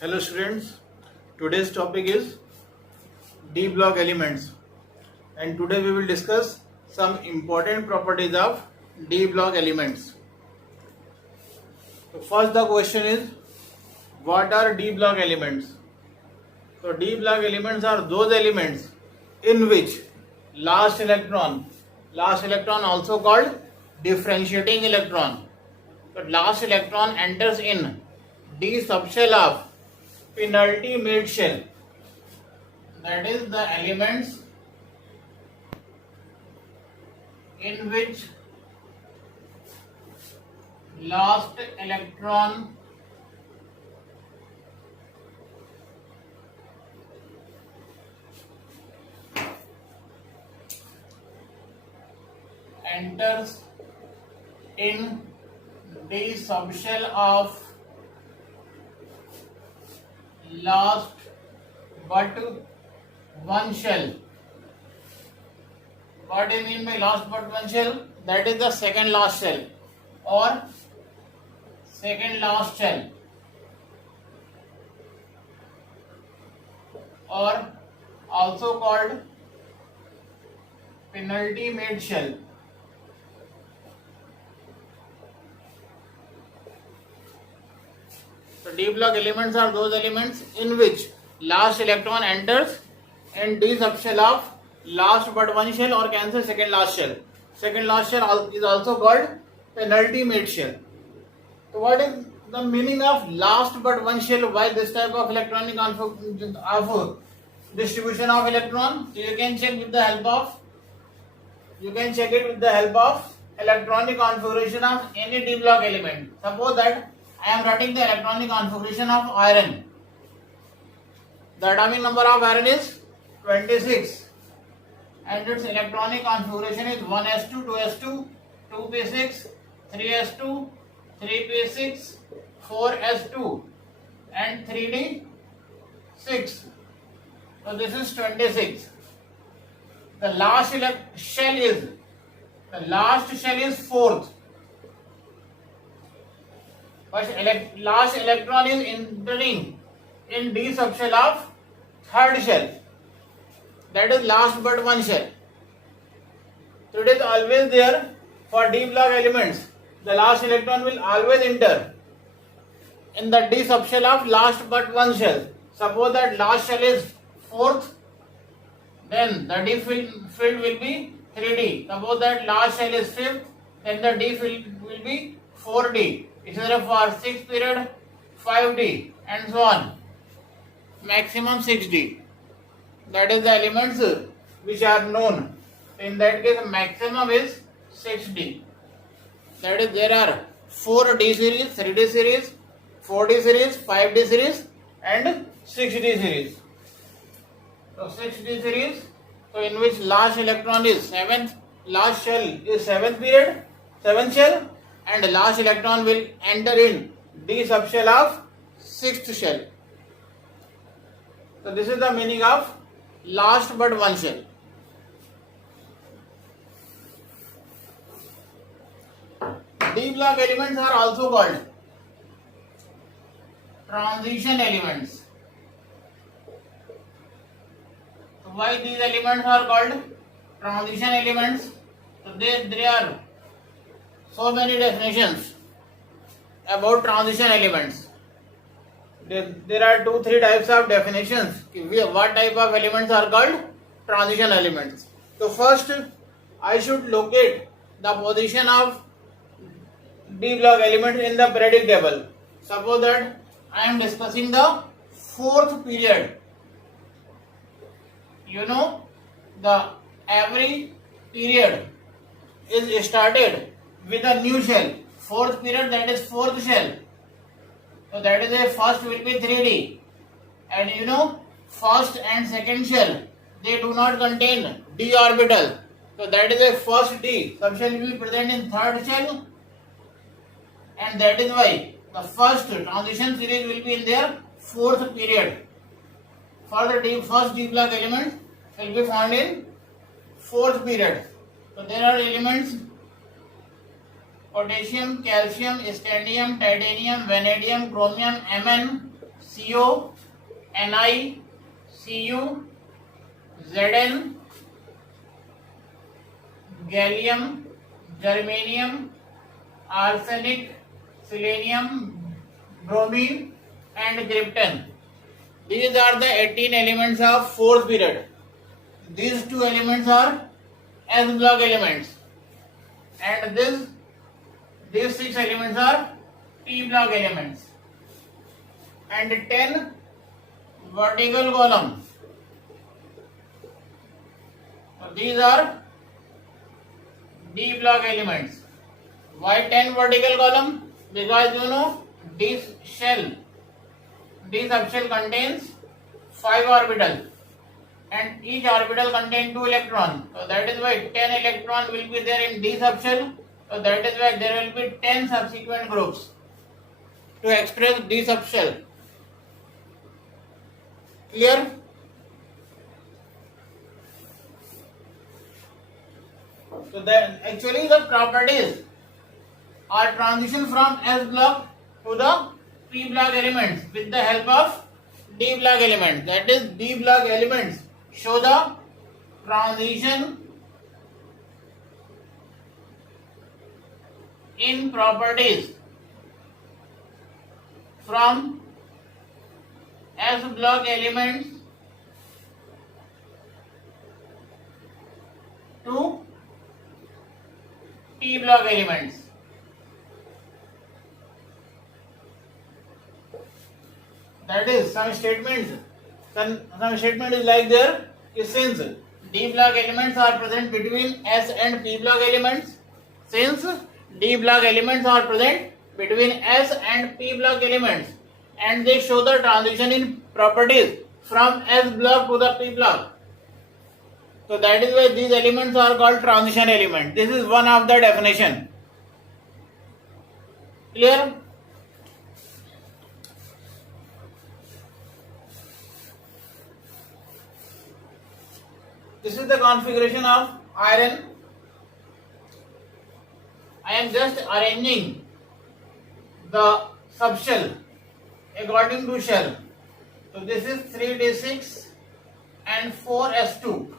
Hello students, today's topic is D block elements and today we will discuss some important properties of D block elements. So first the question is, what are D block elements? So D block elements are those elements in which last electron also called differentiating electron. So last electron enters in D subshell of penalty made shell, that is the elements in which last electron enters in the subshell of last but one shell. What do you mean by last but one shell? That is the second last shell or second last shell, or also called penalty made shell. So D block elements are those elements in which last electron enters in D subshell of last but one shell, or can say second last shell. Second last shell is also called penalty made shell. So what is the meaning of last but one shell? Why this type of electronic of distribution of electron? So you can check with the help of electronic configuration of any D block element. Suppose that I am writing the electronic configuration of iron. The atomic number of iron is 26 and its electronic configuration is 1s2, 2s2, 2p6, 3s2, 3p6, 4s2 and 3d6. So this is 26. The last shell is fourth. But last electron is entering in D subshell of third shell, that is last but one shell. So it is always there for D block elements. The last electron will always enter in the D subshell of last but one shell. Suppose that last shell is fourth, then the D field will be 3D. Suppose that last shell is fifth, then the D field will be 4D. It is for 6th period 5D and so on, maximum 6D. That is the elements which are known. In that case maximum is 6D. That is there are 4D series, 3D series, 4D series, 5D series and 6D series. So 6D series, so in which last electron is 7th, last shell is 7th period, 7th shell, and last electron will enter in D subshell of 6th shell. So this is the meaning of last but one shell. D block elements are also called transition elements. So why these elements are called transition elements? So there are so many definitions about transition elements. There are 2-3 types of definitions. What type of elements are called transition elements? So first I should locate the position of D block element in the periodic table. Suppose that I am discussing the fourth period. You know, every period is started with a new shell. Fourth period, that is fourth shell. So that is a first will be 3D. And you know, first and second shell, they do not contain D orbital. So that is a first D. Subshell will be present in third shell. And that is why the first transition series will be in their fourth period. For the first D block element will be found in fourth period. So there are elements potassium, calcium, scandium, titanium, vanadium, chromium, Mn, CO, Ni, Cu, Zn, gallium, germanium, arsenic, selenium, bromine, and krypton. These are the 18 elements of fourth period. These two elements are S block elements, and these 6 elements are P block elements, and 10 vertical columns. So these are D block elements. Why 10 vertical column? Because you know D subshell contains 5 orbitals, and each orbital contains 2 electrons. So that is why 10 electrons will be there in D subshell. So that is why there will be 10 subsequent groups to express D subshell. Clear? So then actually the properties are transition from S block to the P block elements with the help of D block elements. That is, D block elements show the transition in properties from S block elements to P block elements. That is, some statement is like there, since D block elements are present between S and P block elements, since D block elements are present between S and P block elements, and they show the transition in properties from S block to the P block. So that is why these elements are called transition element. This is one of the definition. Clear? This is the configuration of iron. I am just arranging the subshell according to shell. So this is 3d6 and 4s2.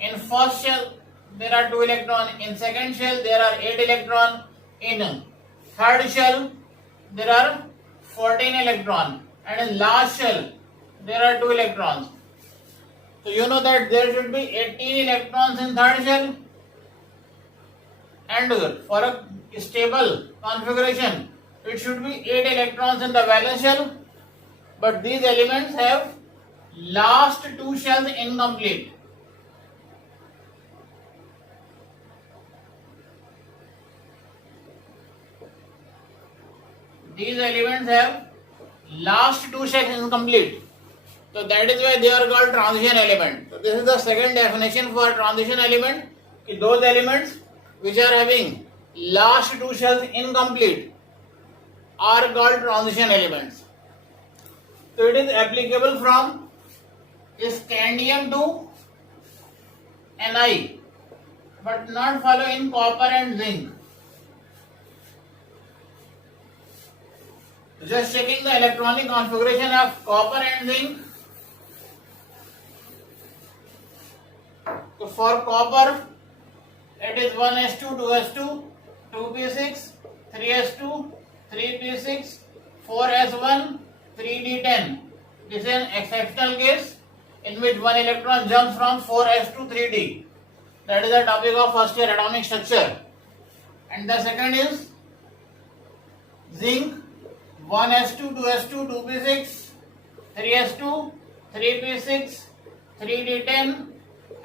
In first shell there are 2 electrons, in second shell there are 8 electrons, in third shell there are 14 electrons, and in last shell there are 2 electrons. So you know that there should be 18 electrons in third shell, and for a stable configuration it should be 8 electrons in the valence shell, but these elements have last 2 shells incomplete. These elements have last 2 shells incomplete. So that is why they are called transition element. So this is the second definition for transition element. Those elements which are having last 2 shells incomplete are called transition elements. So it is applicable from scandium to Ni, but not follow in copper and zinc. Just checking the electronic configuration of copper and zinc. So for copper it is 1s2, 2s2, 2p6, 3s2, 3p6, 4s1, 3d10. This is an exceptional case in which one electron jumps from 4s to 3d. That is the topic of first year atomic structure. And the second is zinc, 1s2, 2s2, 2p6, 3s2, 3p6, 3d10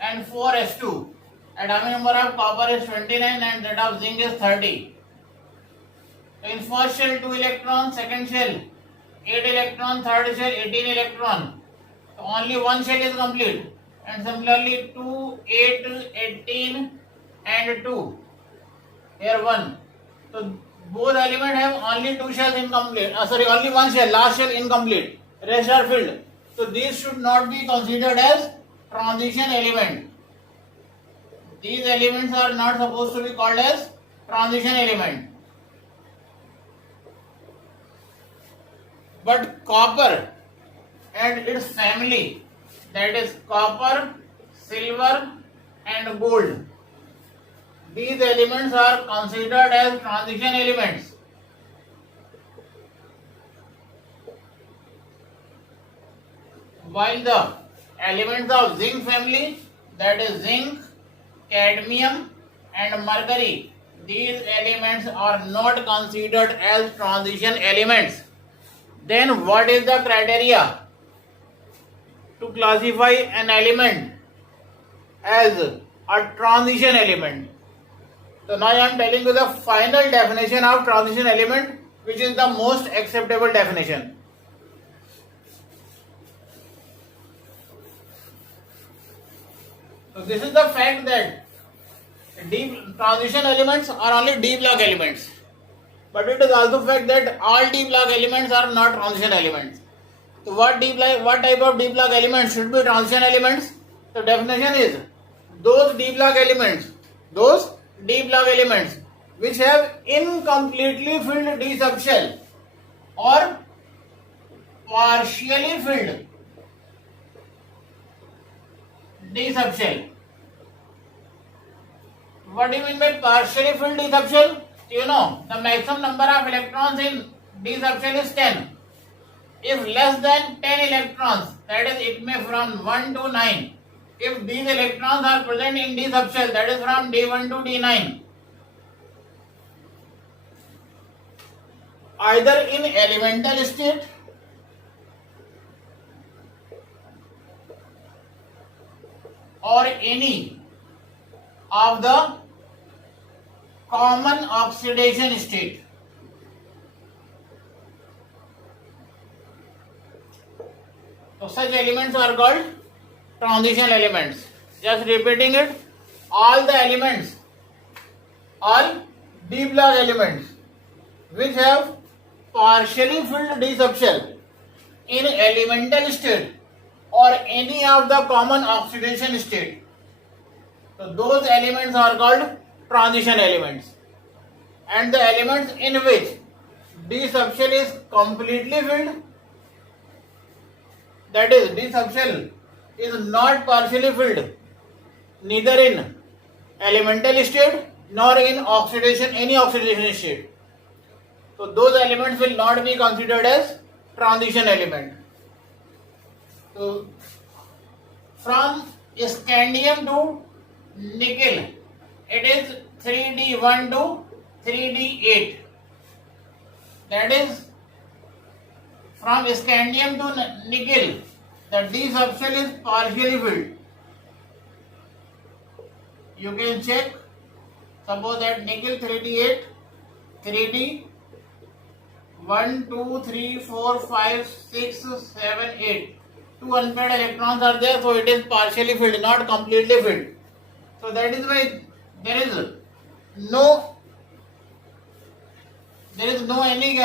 and 4s2. Atomic number of copper is 29 and that of zinc is 30. In first shell 2 electrons, second shell 8 electron, third shell 18 electron. So only one shell is complete. And similarly 2, 8, 18 and 2. Here 1. So both elements have only 2 shells incomplete. Only one shell, last shell incomplete. Rest are filled. So these should not be considered as transition element. These elements are not supposed to be called as transition element. But copper and its family, that is copper, silver and gold, these elements are considered as transition elements. While the elements of zinc family, that is zinc, cadmium and mercury, these elements are not considered as transition elements. Then what is the criteria to classify an element as a transition element? So now I am telling you the final definition of transition element, which is the most acceptable definition. So this is the fact that deep transition elements are only d block elements, but it is also fact that all d block elements are not transition elements. So what type of d block elements should be transition elements? The definition is those d block elements which have incompletely filled d subshell or partially filled d subshell. What do you mean by partially filled d subshell? You know, the maximum number of electrons in d subshell is 10. If less than 10 electrons, that is it may from 1 to 9. If these electrons are present in d subshell, that is from d1 to d9, either in elemental state or any of the common oxidation state. So such elements are called transition elements. Just repeating it, all the elements, all d block elements which have partially filled d subshell in elemental state or any of the common oxidation state, so those elements are called transition elements. And the elements in which d subshell is completely filled, that is d subshell is not partially filled, neither in elemental state nor in any oxidation state, so those elements will not be considered as transition element. So from scandium to nickel, it is 3d1 to 3d8. That is, from scandium to nickel, the d subshell is partially filled. You can check. Suppose that nickel 3d8, 3d 1, 2, 3, 4, 5, 6, 7, 8. 2 unpaired electrons are there, so it is partially filled, not completely filled. So that is why there is no any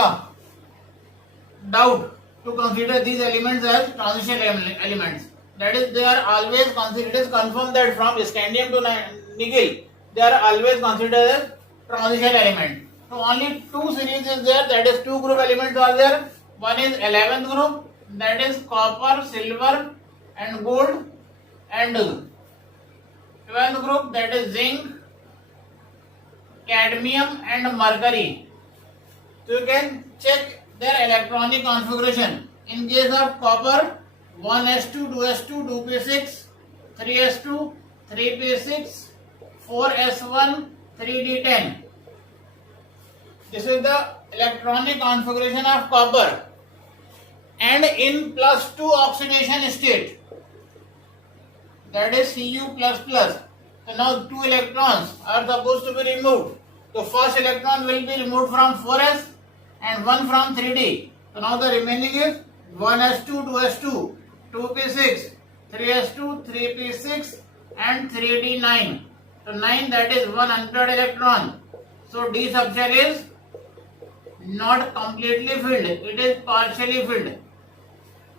doubt to consider these elements as transition elements. That is, they are always considered, it is confirmed that from scandium to nickel, they are always considered as transition element. So only two series is there, that is 2 group elements are there. One is 11th group, that is copper, silver and gold, and 12th group, that is zinc, cadmium and mercury. So you can check their electronic configuration. In case of copper, 1s2, 2s2, 2p6, 3s2, 3p6, 4s1, 3d10. This is the electronic configuration of copper. And in +2 oxidation state, that is Cu++. So now 2 electrons are supposed to be removed. So first electron will be removed from 4s and 1 from 3d. So now the remaining is 1s2, 2s2, 2p6, 3s2, 3p6 and 3d9. So 9, that is 1 unpaired electron. So d subshell is not completely filled, it is partially filled.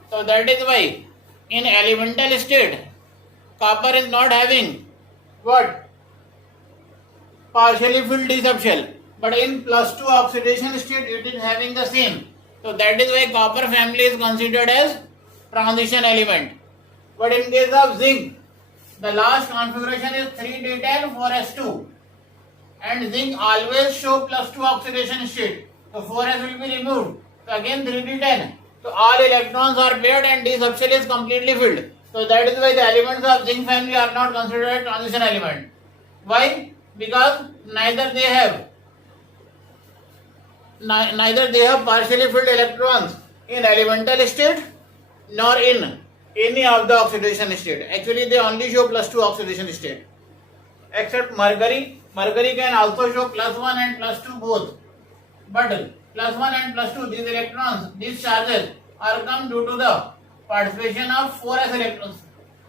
So that is why in elemental state copper is not having what? Partially filled d subshell, but in +2 oxidation state it is having the same. So that is why copper family is considered as transition element. But in case of zinc, the last configuration is 3d10 4s2, and zinc always show +2 oxidation state. So 4s will be removed. So again 3d10. So all electrons are paired and d subshell is completely filled. So that is why the elements of zinc family are not considered a transition element. Why? Because neither they have partially filled electrons in elemental state nor in any of the oxidation state. Actually, they only show +2 oxidation state. Except mercury. Mercury can also show +1 and +2 both. But +1 and +2, these electrons, these charges are come due to the participation of 4s electrons,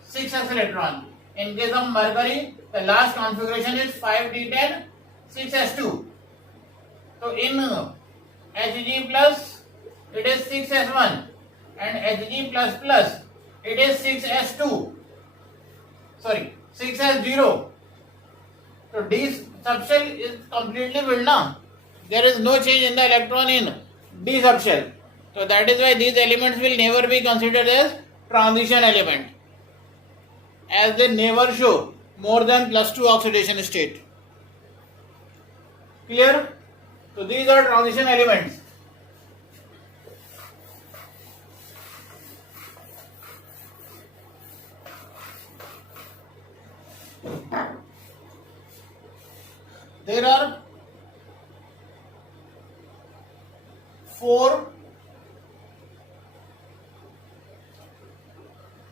6s electron. In case of mercury, the last configuration is 5d10 6s2. So in Hg plus it is 6s1 and Hg plus plus it is 6s2. Sorry, 6s0. So D subshell is completely filled now. There is no change in the electron in D subshell. So that is why these elements will never be considered as transition element, as they never show more than +2 oxidation state. Clear? So these are transition elements. There are 4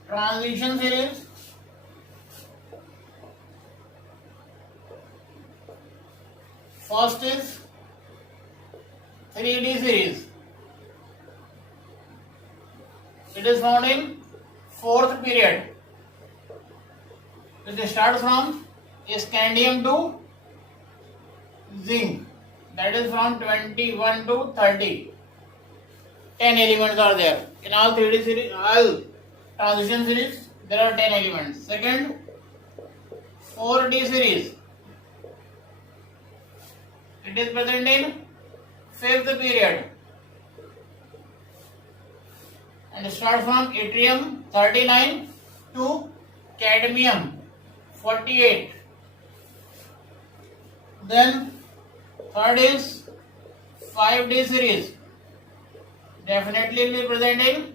transition series. First is 3D series. It is found in 4th period. It starts from scandium to zinc. That is from 21 to 30. 10 elements are there. In all 3D series, all transition series, there are 10 elements. Second, 4D series. It is present in 5th period and starts from yttrium 39 to cadmium 48. Then third is 5D series. Definitely will be present in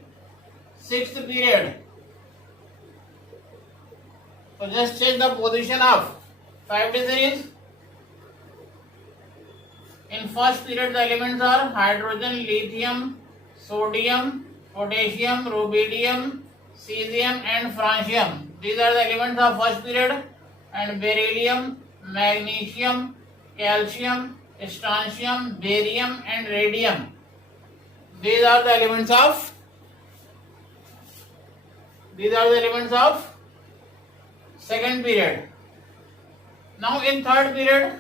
6th period. So just check the position of 5D series. In first period, the elements are hydrogen, lithium, sodium, potassium, rubidium, cesium and francium. These are the elements of first period. And beryllium, magnesium, calcium, strontium, barium and radium. These are the elements of second period. Now in third period,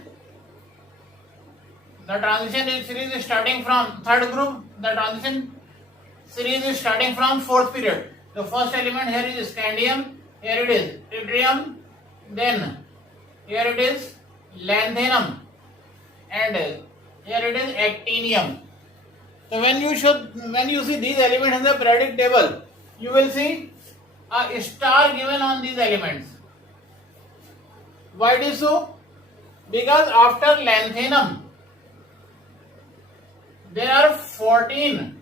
the transition series is starting from third group. The transition series is starting from 4th period. The first element here is scandium, here it is yttrium, then here it is lanthanum, and here it is actinium. So when you see these elements in the periodic table, you will see a star given on these elements. Why it is so? Because after lanthanum, there are 14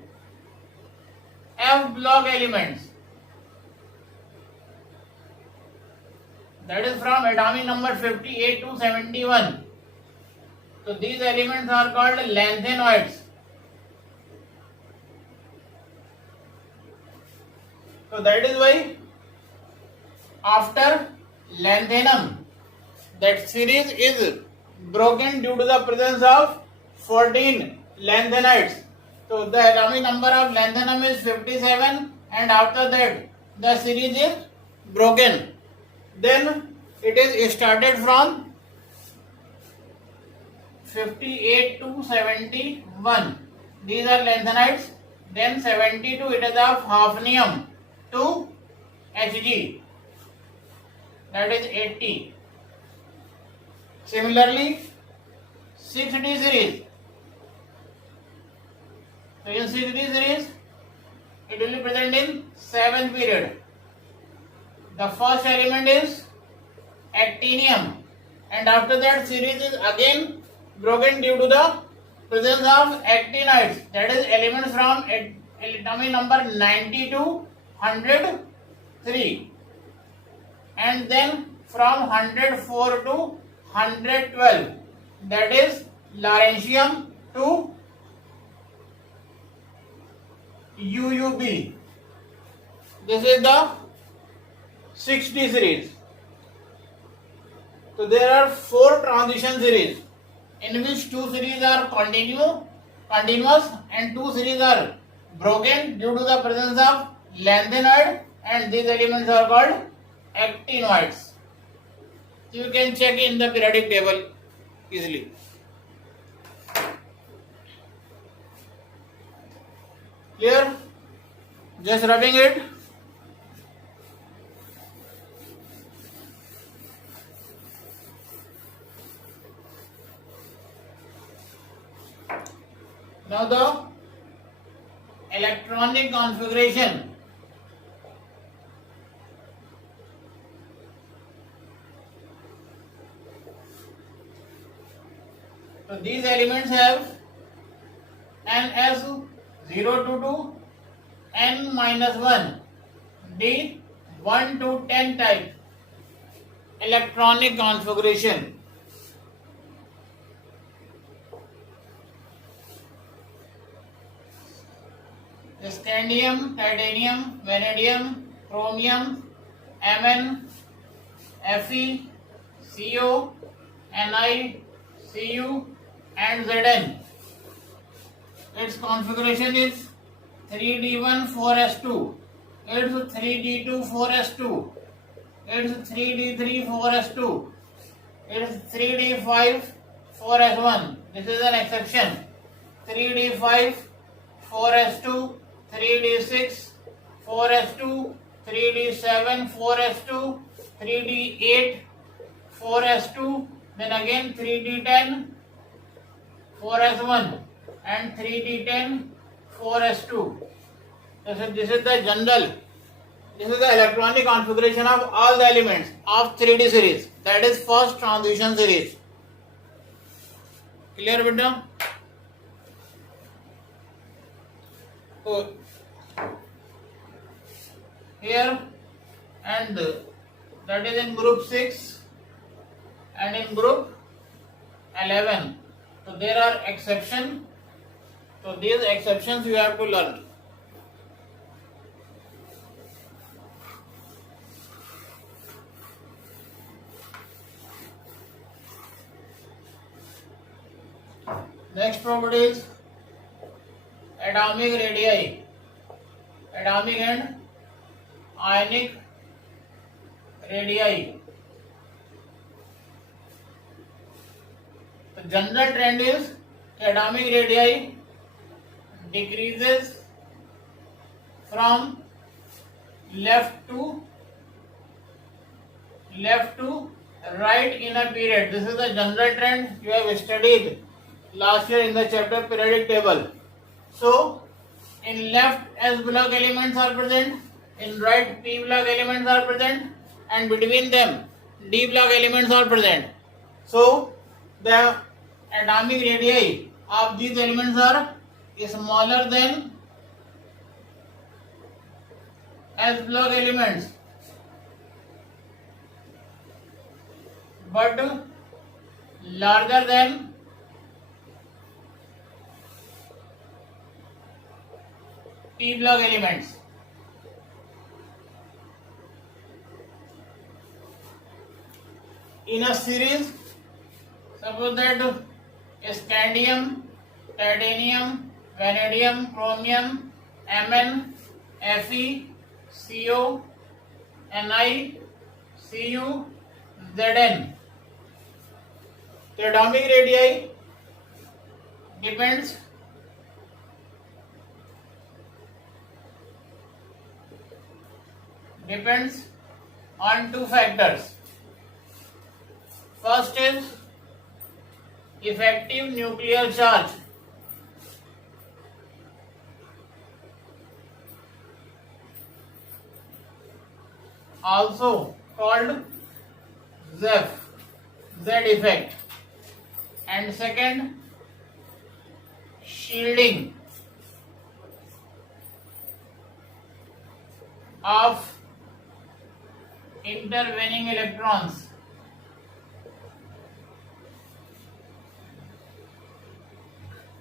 F block elements. That is from atomic number 58 to 71. So these elements are called lanthanoids. So that is why after lanthanum, that series is broken due to the presence of 14 lanthanides. So the atomic number of lanthanum is 57, and after that the series is broken. Then it is started from 58 to 71. These are lanthanides. Then 72 it is of hafnium to Hg. That is 80. Similarly, 6D series. So in C3 series, it will be present in 7th period. The first element is actinium, and after that series is again broken due to the presence of actinides, that is elements from atomic number 90 to 103, and then from 104 to 112, that is lawrencium to UUB. This is the 6D series. So there are 4 transition series, in which 2 series are continuous and 2 series are broken due to the presence of lanthanoid, and these elements are called actinoids. You can check in the periodic table easily. Clear? Just rubbing it. Now the electronic configuration. So these elements have NS0 to 2, N-1, D 1 to 10 type electronic configuration. Scandium, titanium, vanadium, chromium, Mn, Fe, Co, Ni, Cu and Zn. Its configuration is 3d1 4s2, it's 3d2 4s2, it's 3d3 4s2, it's 3d5 4s1. This is an exception. 3d5 4s2, 3d6 4s2, 3d7 4s2, 3d8 4s2, then again 3d10 4s1 and 3d10 4s2. This is the general, this is the electronic configuration of all the elements of 3D series, that is first transition series. Clear beta? So here, and that is in group 6 and in group 11. So there are exceptions. So these exceptions you have to learn. Next property is atomic radii, atomic and ionic radii. The general trend is atomic radii decreases from left to right in a period. This is the general trend you have studied last year in the chapter periodic table. So in left S block elements are present, in right P block elements are present, and between them D block elements are present. So the atomic radii of these elements are smaller than S block elements, but larger than P block elements. In a series, suppose that scandium, titanium, vanadium, chromium, Mn, Fe, Co, Ni, Cu, Zn. The atomic radii depends on 2 factors. First is effective nuclear charge. also called ZEF, Z effect. And second, shielding of intervening electrons.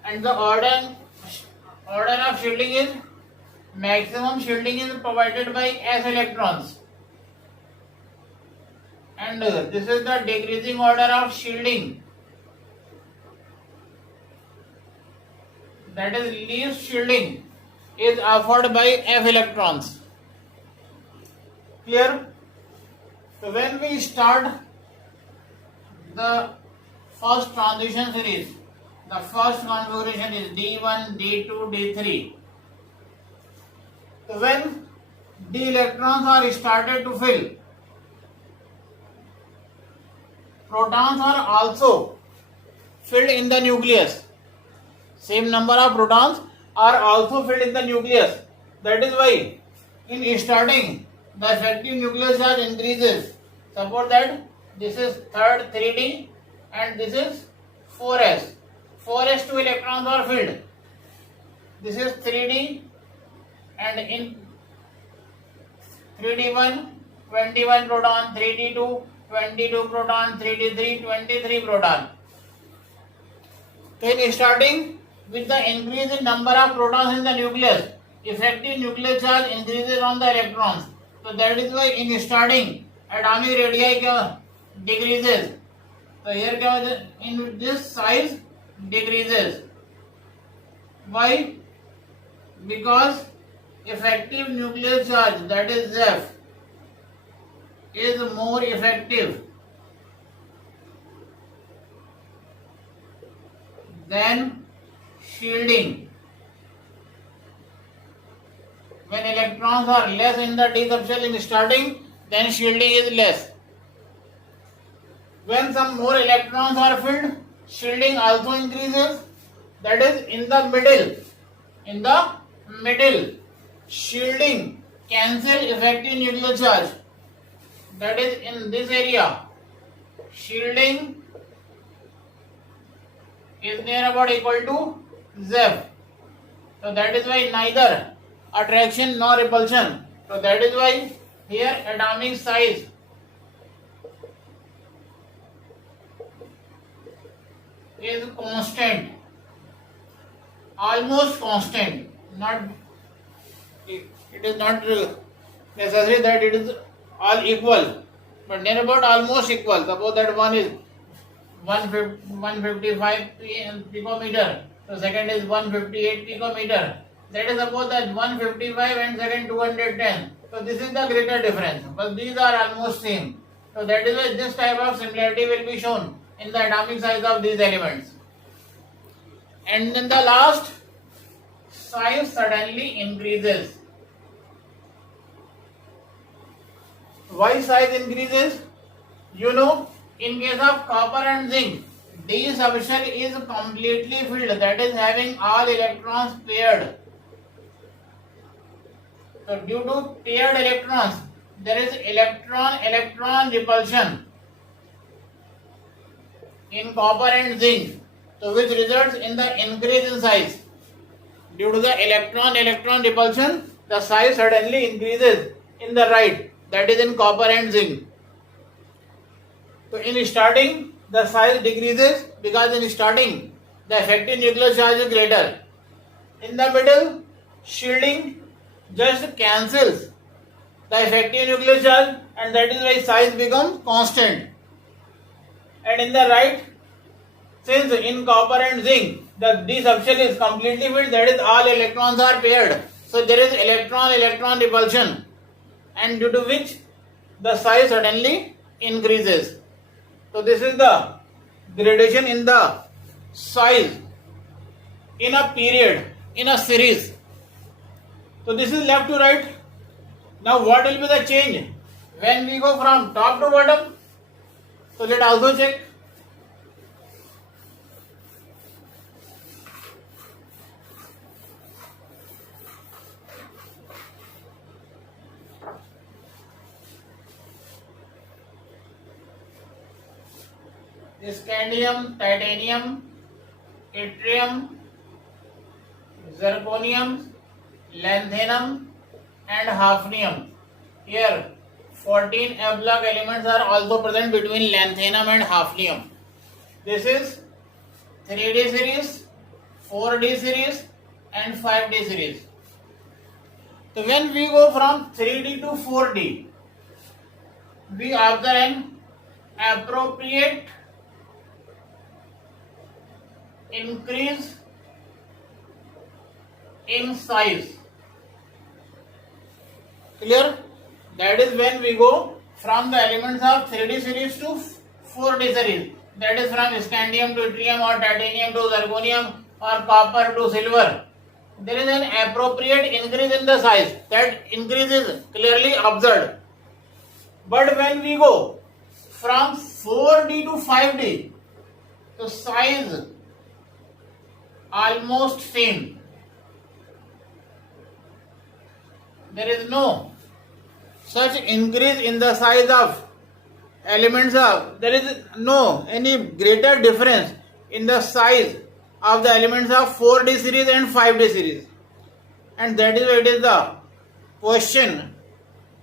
And the order of shielding is maximum shielding is provided by s electrons, and this is the decreasing order of shielding, that is least shielding is offered by f electrons. Clear? So when we start the first transition series, the first configuration is D1, D2, D3. So when d electrons are started to fill, protons are also filled in the nucleus. Same number of protons are also filled in the nucleus. That is why in starting the effective nuclear charge increases. Suppose that this is third 3d and this is 4s. 4s 2 electrons are filled. This is 3d and in 3d1 21 proton, 3d2 22 proton, 3d3 23 proton. Then starting with the increase in number of protons in the nucleus, effective nuclear charge increases on the electrons. So that is why in starting atomic radii decreases. So here in this size decreases. Why? Because effective nuclear charge, that is ZEF, is more effective than shielding. When electrons are less in the d subshell in starting, then shielding is less. When some more electrons are filled, shielding also increases. That is in the middle. In the middle, shielding cancel effective nuclear charge. That is in this area, shielding is near about equal to ZEF. So that is why neither attraction nor repulsion. So that is why here atomic size is constant, almost constant. It is not necessary that it is all equal, but near about almost equal. Suppose that one is 155 picometer, so second is 158 picometer. Let us suppose that 155 and second 210. So this is the greater difference, but these are almost same. So that is why this type of similarity will be shown in the atomic size of these elements. And then the last, size suddenly increases. Why size increases? You know, in case of copper and zinc, d subshell is completely filled, that is having all electrons paired. So due to paired electrons, there is electron repulsion in copper and zinc, so which results in the increase in size. Due to the electron repulsion, the size suddenly increases in the right, that is in copper and zinc. So in starting, the size decreases because in starting the effective nuclear charge is greater. In the middle, shielding just cancels the effective nuclear charge, and that is why size becomes constant. And in the right, since in copper and zinc the d subshell is completely filled, that is all electrons are paired, so there is electron repulsion, and due to which the size suddenly increases. So this is the gradation in the size in a period, in a series. So this is left to right. Now what will be the change when we go from top to bottom? So let also check. scandium, titanium, yttrium, zirconium, lanthanum and hafnium. Here 14 F block elements are also present between lanthanum and hafnium. This is 3D series, 4D series and 5D series. So when we go from 3D to 4D, we observe an appropriate increase in size. Clear? That is when we go from the elements of 3D series to 4D series. That is from scandium to yttrium or titanium to zirconium or copper to silver. There is an appropriate increase in the size. That increase is clearly observed. But when we go from 4D to 5D, the size almost same. There is no such increase in the size of elements of, there is no any greater difference in the size of the elements of 4D series and 5D series. And that is why it is the question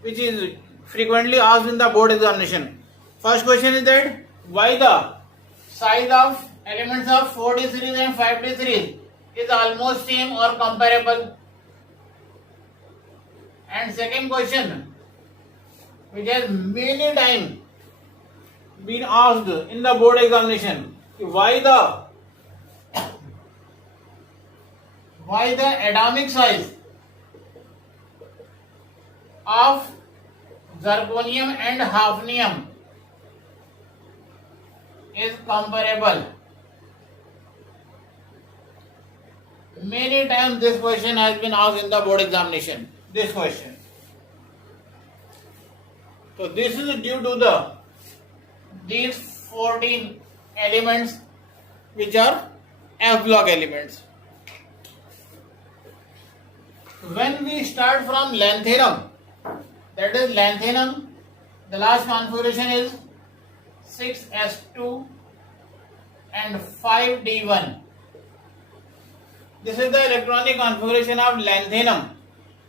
which is frequently asked in the board examination. First question is that why the size of elements of 4D series and 5D series is almost same or comparable. And second question, which has many times been asked in the board examination, why the atomic size of zirconium and hafnium is comparable. Many times this question has been asked in the board examination. This question. So this is due to these 14 elements which are F block elements. When we start from lanthanum, that is lanthanum, the last configuration is 6s2 and 5d1. This is the electronic configuration of lanthanum,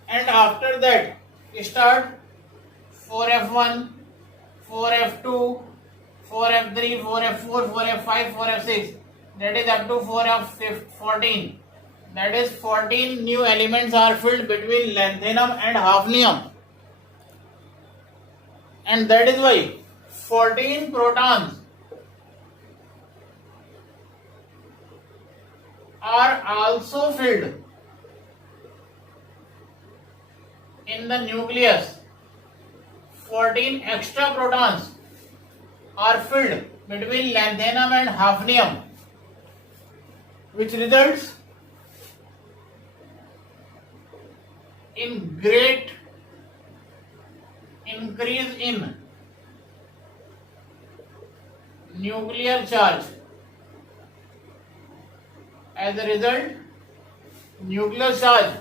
and after that start 4f1, 4f2, 4f3, 4f4, 4f5, 4f6, that is up to 4f14. That is 14 new elements are filled between lanthanum and hafnium, and that is why 14 protons are also filled in the nucleus. 14 extra protons are filled between lanthanum and hafnium, which results in great increase in nuclear charge. As a result, nuclear charge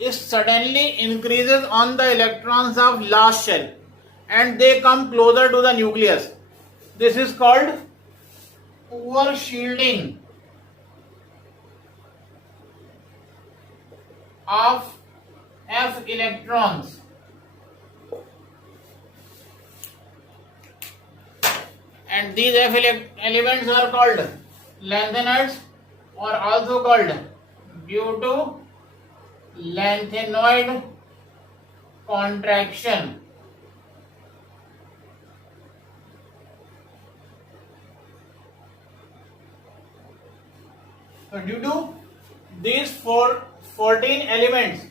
is suddenly increases on the electrons of last shell and they come closer to the nucleus. This is called poor shielding of F electrons. And these F elements are called lanthanides, or also called due to lanthanoid contraction. So due to these 14 elements,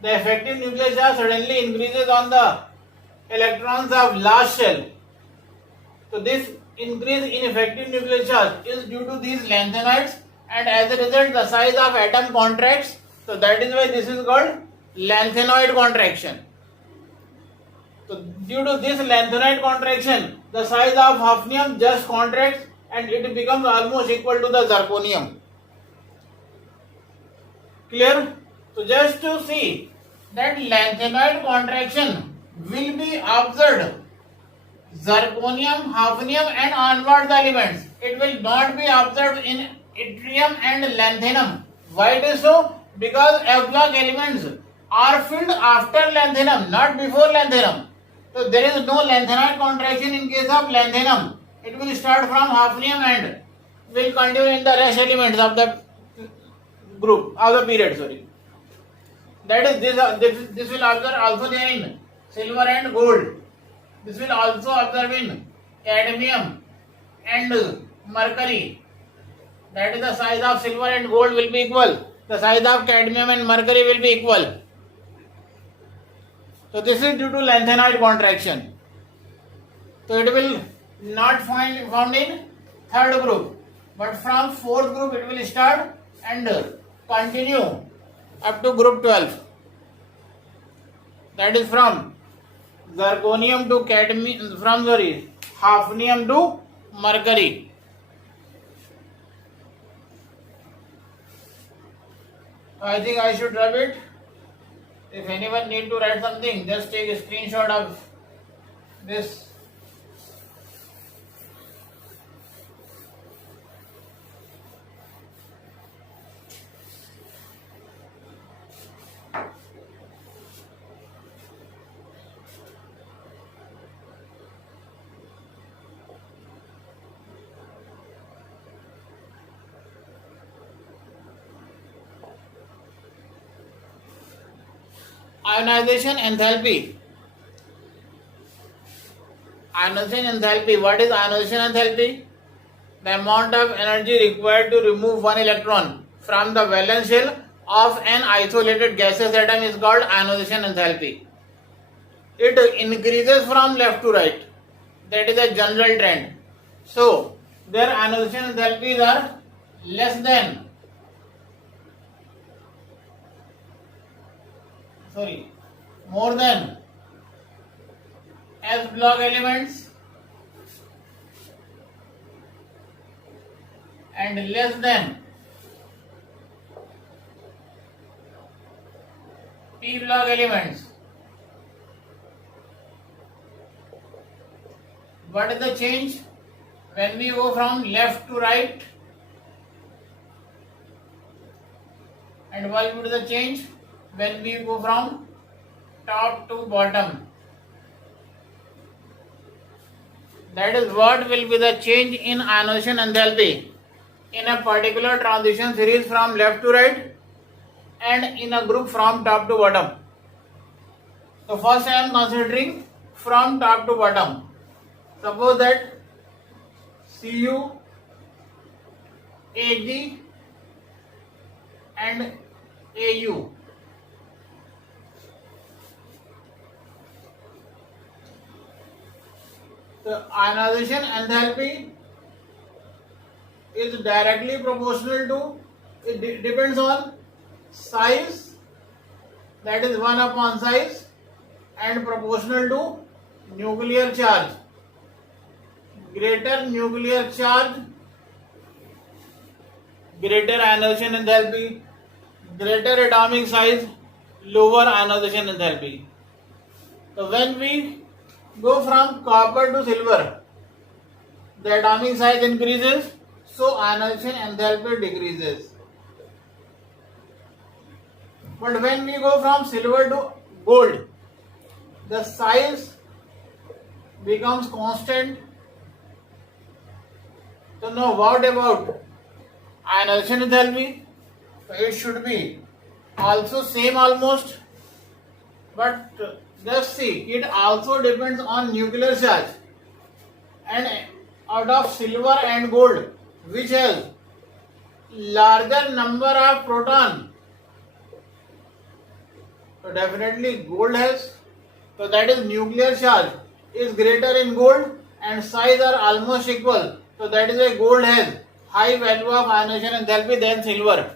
the effective nuclear charge suddenly increases on the electrons of last shell. So this increase in effective nuclear charge is due to these lanthanides, and as a result the size of atom contracts. So that is why this is called lanthanoid contraction. So due to this lanthanoid contraction, the size of hafnium just contracts and it becomes almost equal to the zirconium. Clear? So just to see that lanthanoid contraction will be observed zirconium, hafnium and onwards elements. It will not be observed in yttrium and lanthanum. Why it is so? Because F block elements are filled after lanthanum, not before lanthanum. So there is no lanthanoid contraction in case of lanthanum. It will start from hafnium and will continue in the rest elements of the group of the period. Sorry. That is this will observe also there in silver and gold. This will also observe in cadmium and mercury. That is the size of silver and gold will be equal. The size of cadmium and mercury will be equal. So this is due to lanthanoid contraction. So it will not found in third group, but from fourth group it will start and continue up to group 12. That is from zirconium to cadmium, hafnium to mercury. I think I should rub it. If anyone need to write something, just take a screenshot of this. Ionization enthalpy. Ionization enthalpy. What is ionization enthalpy? The amount of energy required to remove one electron from the valence shell of an isolated gaseous atom is called ionization enthalpy. It increases from left to right. That is a general trend. So, their ionization enthalpies are less than more than S block elements and less than P block elements. What is the change when we go from left to right, and what would be the change when we go from top to bottom? That is what will be the change in ionization enthalpy in a particular transition series from left to right and in a group from top to bottom. So first I am considering from top to bottom. Suppose that Cu, Ag and Au. The ionization enthalpy is directly proportional to, it depends on size, that is 1 upon size, and proportional to nuclear charge. Greater nuclear charge, greater ionization enthalpy, greater atomic size, lower ionization enthalpy. So when we go from copper to silver, the atomic size increases, so ionization enthalpy decreases. But when we go from silver to gold, the size becomes constant. So now what about ionization enthalpy? So it should be also same almost, but just see, it also depends on nuclear charge, and out of silver and gold, which has larger number of proton, so definitely gold has. So that is nuclear charge is greater in gold and size are almost equal. So that is why gold has high value of ionization enthalpy than silver.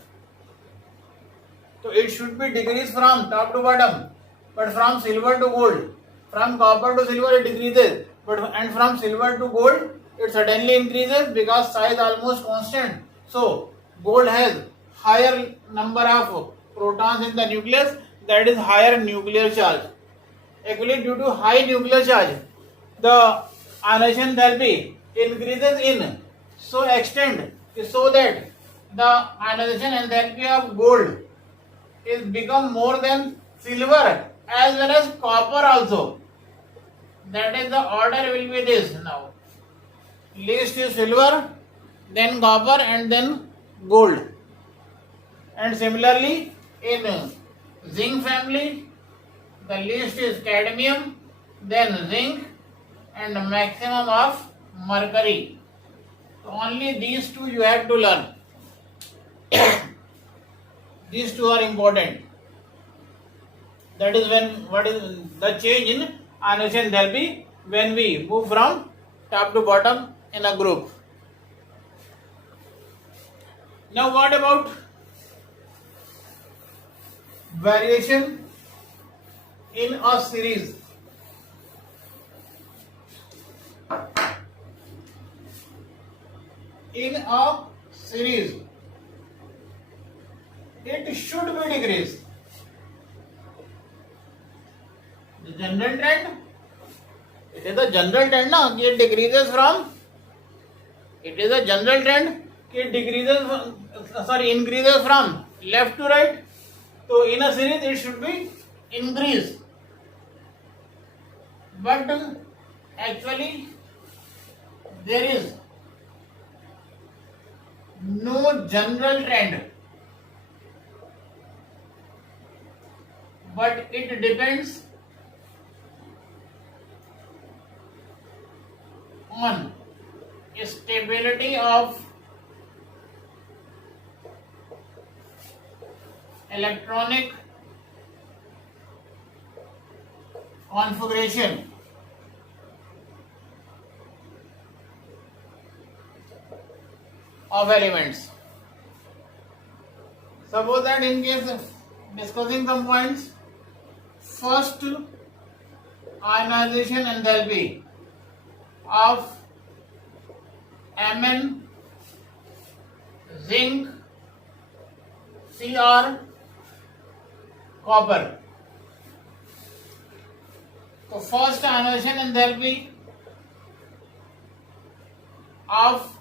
So it should be decreased from top to bottom, but from silver to gold, from copper to silver it decreases, and from silver to gold it suddenly increases because size almost constant. So gold has higher number of protons in the nucleus, that is higher nuclear charge. Actually, due to high nuclear charge, the ionization enthalpy increases in so extent so that the ionization enthalpy of gold is become more than silver as well as copper also. That is, the order will be this now. Least is silver, then copper, and then gold. And similarly in zinc family, the least is cadmium, then zinc, and maximum of mercury. So only these two you have to learn. These two are important. That is when what is the change in ionization enthalpy when we move from top to bottom in a group. Now what about variation in a series? In a series, it should be decreased. The general trend, it is a general trend now, it decreases from, it is a general trend, it decreases, increases from left to right. So in a series it should be increased. But actually there is no general trend, but it depends on stability of electronic configuration of elements. Suppose that in case discussing some points, first ionization enthalpy of Mn, zinc, Cr, copper. So first ionization enthalpy of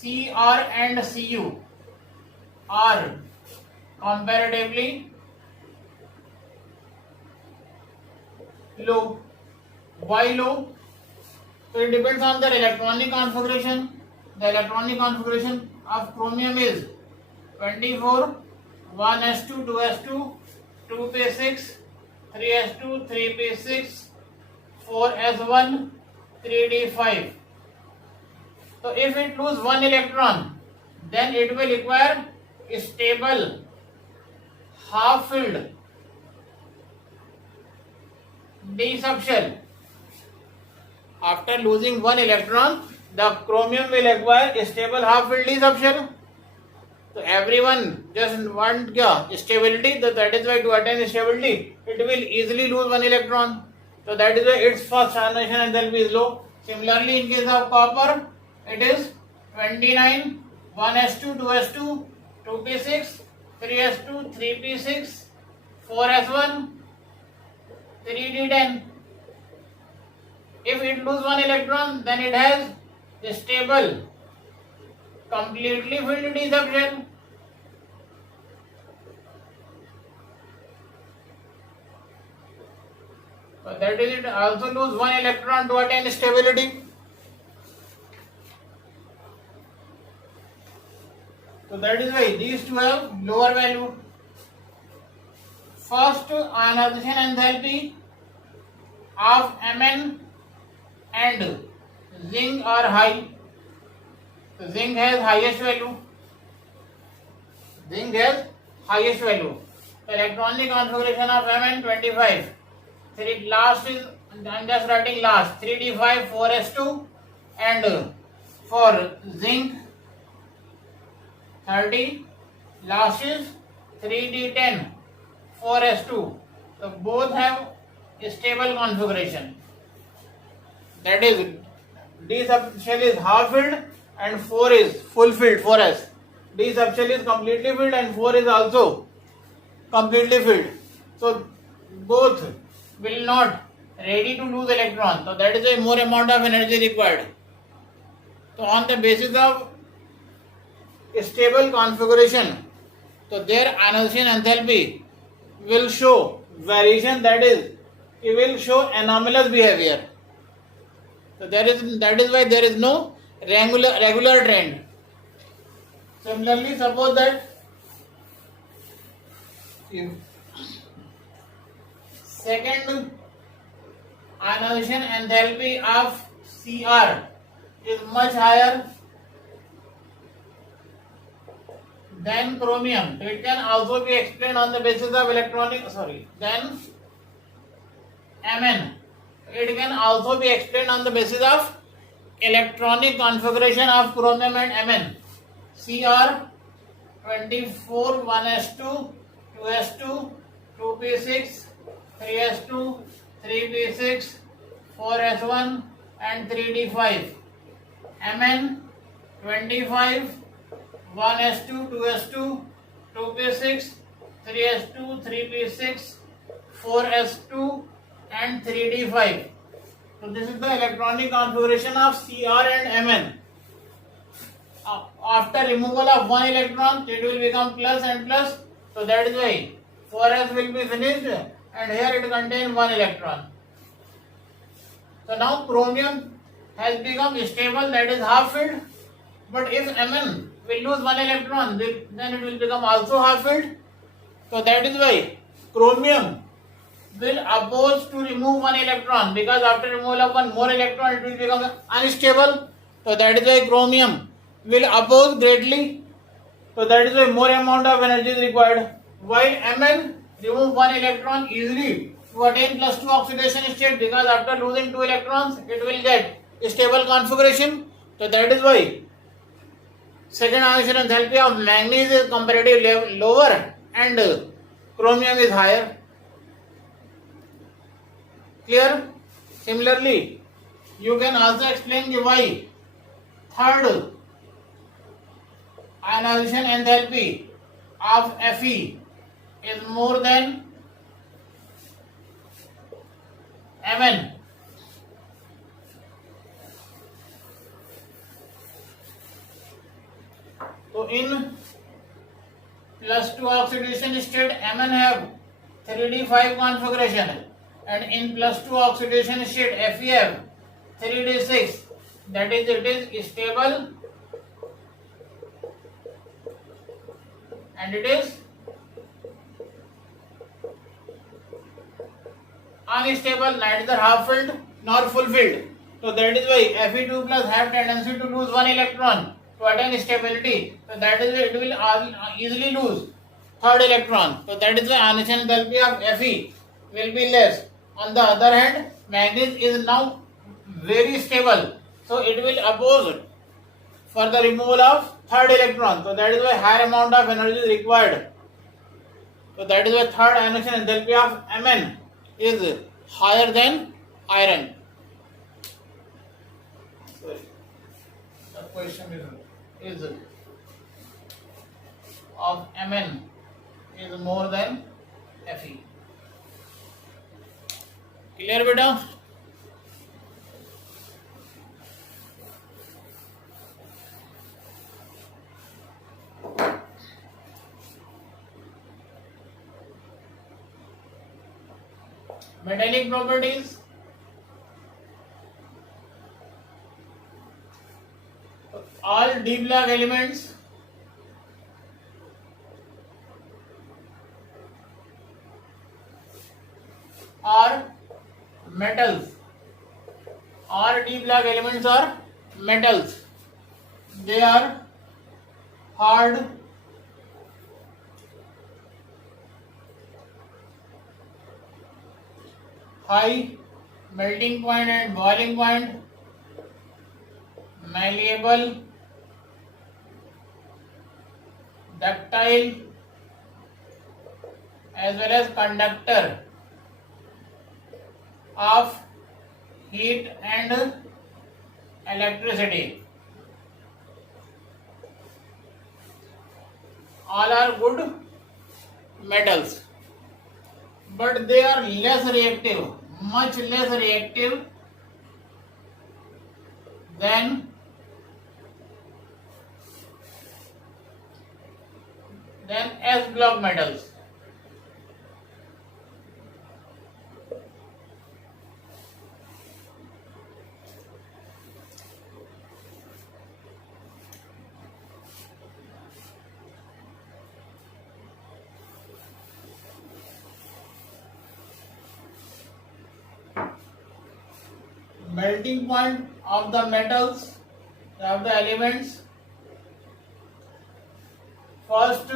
Cr and Cu are comparatively low. Why low? So it depends on their electronic configuration. The electronic configuration of chromium is 24, 1s2, 2s2, 2p6, 3s2, 3p6, 4s1, 3d5. So if it lose one electron, then it will require a stable half-filled d subshell. After losing one electron, the chromium will acquire a stable half-filled d subshell. So everyone just want stability. So that is why to attain stability, it will easily lose one electron. So that is why its first ionization enthalpy is low. Similarly, in case of copper, it is 29, 1s2, 2s2, 2p6, 3s2, 3p6, 4s1, 3d10. If it loses one electron, then it has a stable, completely filled d subshell. So that is it. Also lose one electron to attain stability. So that is why these two have lower value. First ionization enthalpy of Mn and zinc are high. So zinc has highest value. Zinc has highest value. The electronic configuration of Mn 25. Last is, I am just writing last, 3d5, 4s2, and for zinc 30, last is 3d10, 4s2. So both have a stable configuration. That is, d subshell is half filled and 4 is full filled, 4s. D subshell is completely filled and 4 is also completely filled. So both will not ready to lose electron. So that is a more amount of energy required. So on the basis of stable configuration, so their ionization enthalpy will show variation, that is, it will show anomalous behavior. So that is why there is no regular trend. Similarly, suppose that if second ionization enthalpy of Cr is much higher than chromium, it can also be explained on the basis of then Mn. It can also be explained on the basis of electronic configuration of chromium and Mn. Cr 24 1s2 2s2 2p6 3s2 3p6 4s1 and 3d5. Mn 25 1s2 2s2 2p6 3s2 3p6 4s2 and 3d5. So this is the electronic configuration of Cr and Mn. After removal of one electron, it will become plus and plus. So that is why 4s will be finished, and here it contains one electron. So now chromium has become stable, that is half filled. But if Mn will lose one electron, then it will become also half filled. So that is why chromium will oppose to remove one electron, because after removal of one more electron, it will become unstable. So that is why chromium will oppose greatly. So that is why more amount of energy is required. While Mn remove one electron easily to attain +2 oxidation state, because after losing 2 electrons, it will get stable configuration. So that is why second ionization enthalpy of manganese is comparatively lower and chromium is higher. Clear? Similarly, you can also explain why third ionization enthalpy of Fe is more than Mn. So in +2 oxidation state, Mn have 3d5 configuration, and in +2 oxidation state, Fe have 3d6. That is, it is stable and it is unstable, neither half filled nor full filled. So that is why Fe2 plus have tendency to lose one electron to attain stability. So that is why it will easily lose third electron. So that is why ionization enthalpy of Fe will be less. On the other hand, manganese is now very stable, so it will oppose for the removal of third electron. So that is why higher amount of energy is required. So that is why third ionization enthalpy of Mn is higher than iron. Sorry. The question is of Mn is more than Fe. Clear, beta? Metallic properties. All D block elements are metals. All D block elements are metals. They are hard, high melting point and boiling point, malleable, ductile, as well as conductor of heat and electricity. All are good metals, but they are less reactive. much less reactive than S block metals. Melting point of the metals, of the elements, first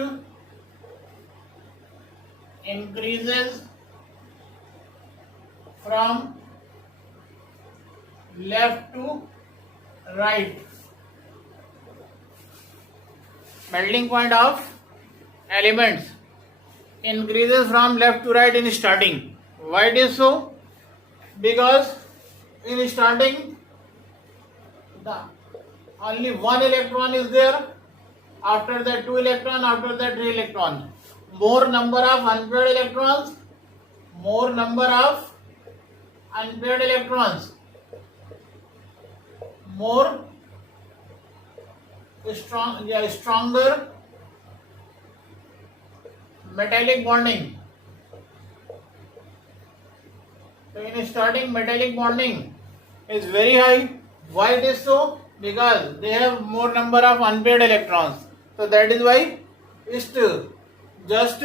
increases from left to right. Melting point of elements increases from left to right in starting. Why it is so? Because in starting the only one electron is there, after that 2 electron, after that 3 electron. More number of unpaired electrons, more number of unpaired electrons, more stronger metallic bonding. So in starting, metallic bonding is very high. Why it is so? Because they have more number of unpaired electrons. So that is why it just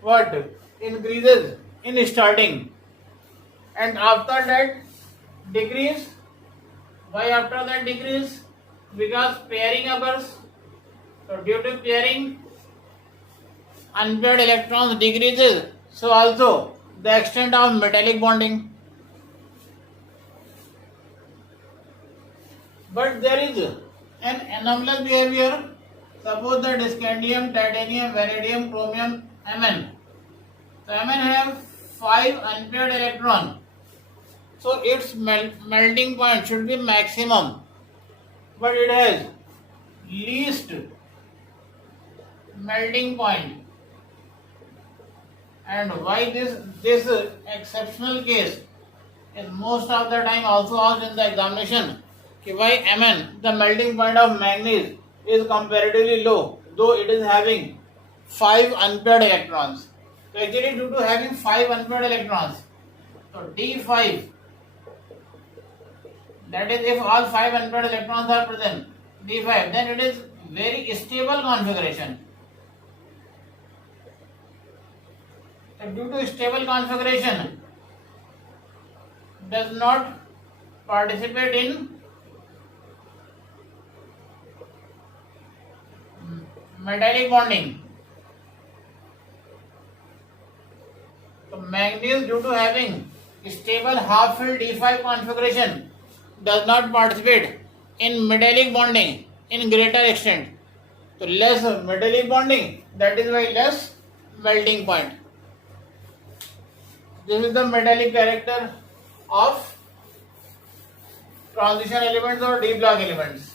what increases in starting, and after that decrease. Why after that decrease? Because pairing occurs. So due to pairing, unpaired electrons decreases. So also the extent of metallic bonding. But there is an anomalous behavior. Suppose that scandium, titanium, vanadium, chromium, Mn. So Mn have 5 unpaired electrons. So its melting point should be maximum. But it has least melting point. And why this exceptional case is most of the time also asked in the examination. Why Mn, the melting point of manganese, is comparatively low, though it is having 5 unpaired electrons. So actually due to having 5 unpaired electrons, so D5, that is if all 5 unpaired electrons are present, D5, then it is very stable configuration. So due to stable configuration, does not participate in metallic bonding. So manganese, due to having stable half-filled D5 configuration, does not participate in metallic bonding in greater extent. So less metallic bonding, that is why less melting point. This is the metallic character of transition elements or D block elements.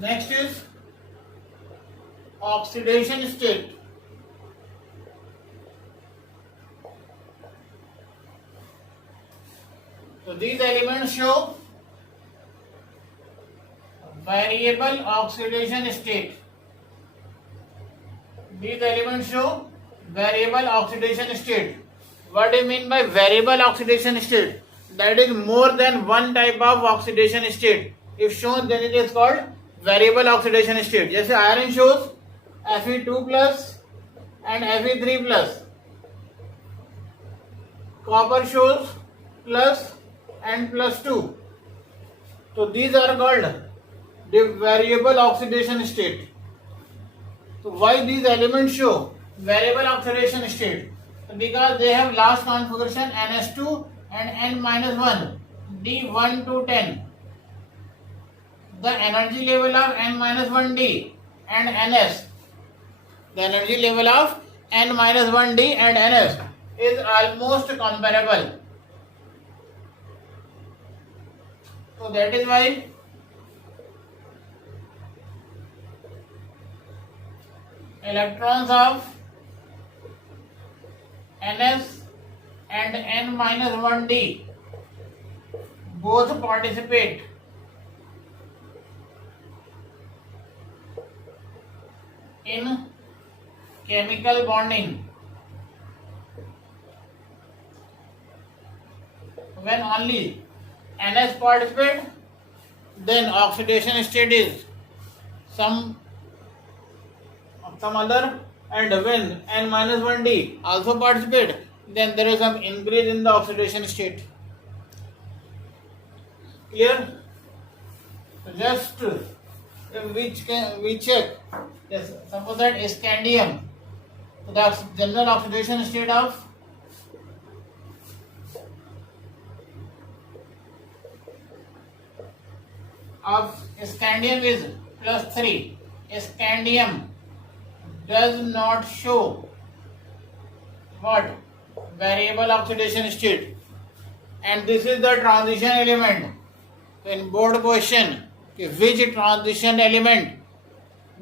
Next is oxidation state. So these elements show variable oxidation state. These elements show variable oxidation state. What do you mean by variable oxidation state? That is more than one type of oxidation state. If shown, then it is called variable oxidation state. जैसे iron shows Fe2 plus and Fe3 plus. Copper shows plus and plus 2. So these are called the variable oxidation state. So why these elements show variable oxidation state? So because they have last configuration NS2 and N-1, D1 to 10. The energy level of N-1D and NS, the energy level of N-1D and NS is almost comparable. So that is why electrons of Ns and N minus 1D both participate in chemical bonding when only Ns participate, then oxidation state is some other, and when N minus 1D also participate, then there is some increase in the oxidation state. Clear? Just we check. Yes, suppose that scandium. So the general oxidation state of scandium is +3. Scandium does not show what? Variable oxidation state, and this is the transition element. So in board question, which transition element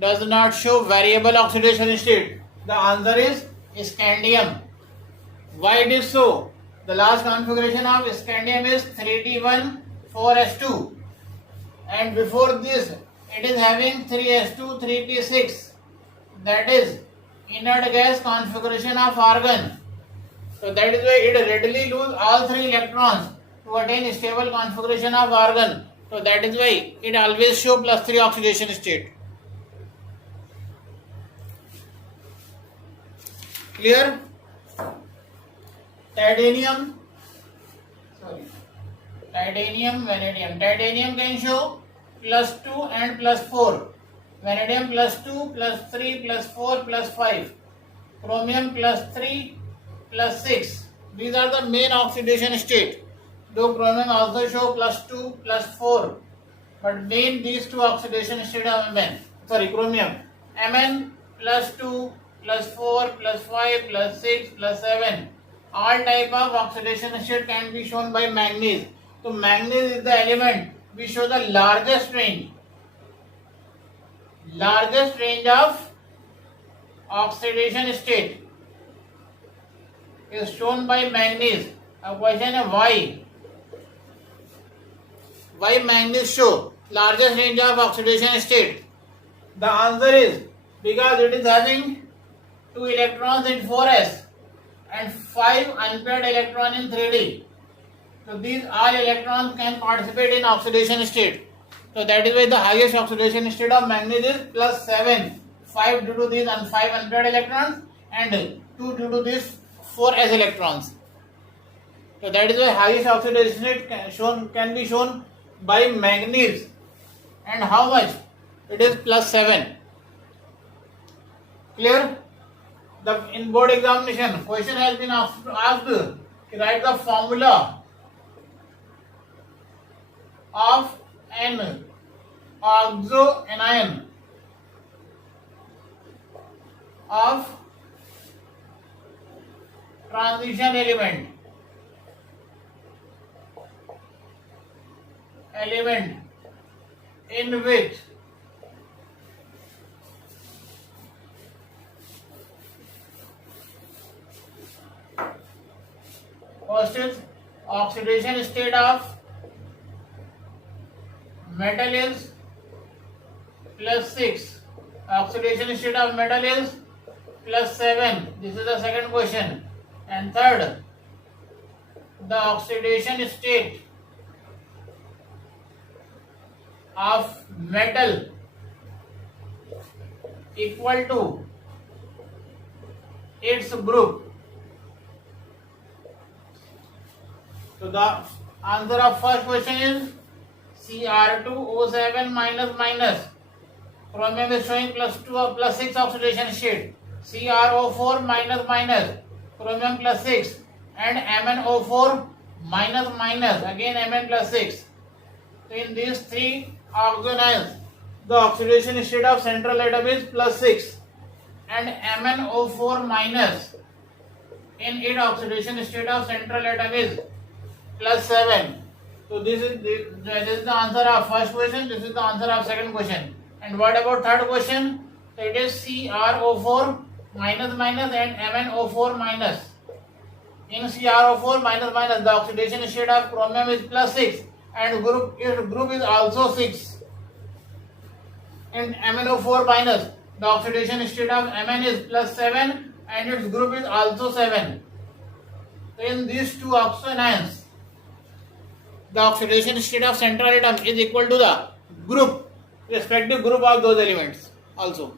does not show variable oxidation state? The answer is scandium. Why it is so? The last configuration of scandium is 3D1 4s2, and before this it is having 3s2 3p6, that is inert gas configuration of argon. So that is why it readily lose all 3 electrons to attain stable configuration of argon. So that is why it always show +3 oxidation state. Clear? Titanium, vanadium. Titanium can show +2 and +4. Vanadium +2, +3, +4, +5. Chromium +3, +6. These are the main oxidation state. Though chromium also show +2, +4, but main these two oxidation state of chromium. Mn +2, +4, +5, +6, +7. All type of oxidation state can be shown by manganese. So manganese is the element we show the largest range of oxidation state is shown by manganese. A question is why? Why manganese show largest range of oxidation state? The answer is because it is having 2 electrons in 4s and 5 unpaired electron in 3d. So these all electrons can participate in oxidation state. So that is why the highest oxidation state of manganese is +7. 5 due to these 5 unpaired electrons and 2 due to these 4s electrons. So that is why highest oxidation state can be shown by manganese. And how much? It is +7. Clear? In board examination, question has been asked to write the formula of an oxoanion of transition element in which first is oxidation state of metal is +6. Oxidation state of metal is +7. This is the second question. And third, the oxidation state of metal equal to its group. So the answer of first question is Cr2O7 minus. Chromium is showing +2 or +6 oxidation state. CrO4 minus. Chromium +6 and MnO4 minus. Again Mn +6. So in these 3 oxyanions, the oxidation state of central atom is +6 and MnO4 minus. In its oxidation state of central atom is +7. So this is the answer of first question. This is the answer of second question. And what about third question? So it is CrO4 minus and MnO4 minus. In CrO4 minus minus, the oxidation state of chromium is +6 and group is also 6. In MnO4 minus, the oxidation state of Mn is +7 and its group is also 7. So in these two oxyanions, the oxidation state of central atom is equal to the group, respective group of those elements also.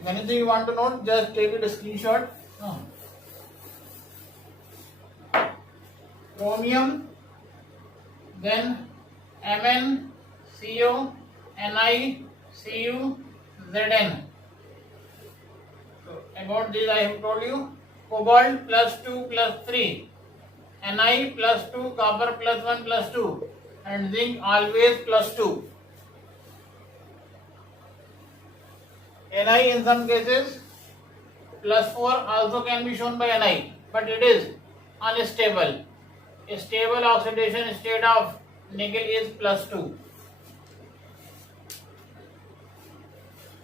If anything you want to note, just take it a screenshot. Chromium, then Mn, Co, Ni, Cu, Zn. So about this I have told you. Cobalt +2 +3, Ni +2, copper +1 +2, and zinc always +2. Ni in some cases +4 also can be shown by Ni, but it is unstable. A stable oxidation state of nickel is +2.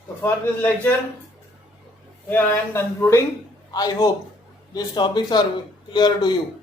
So for this lecture, here I am concluding. I hope these topics are clear to you.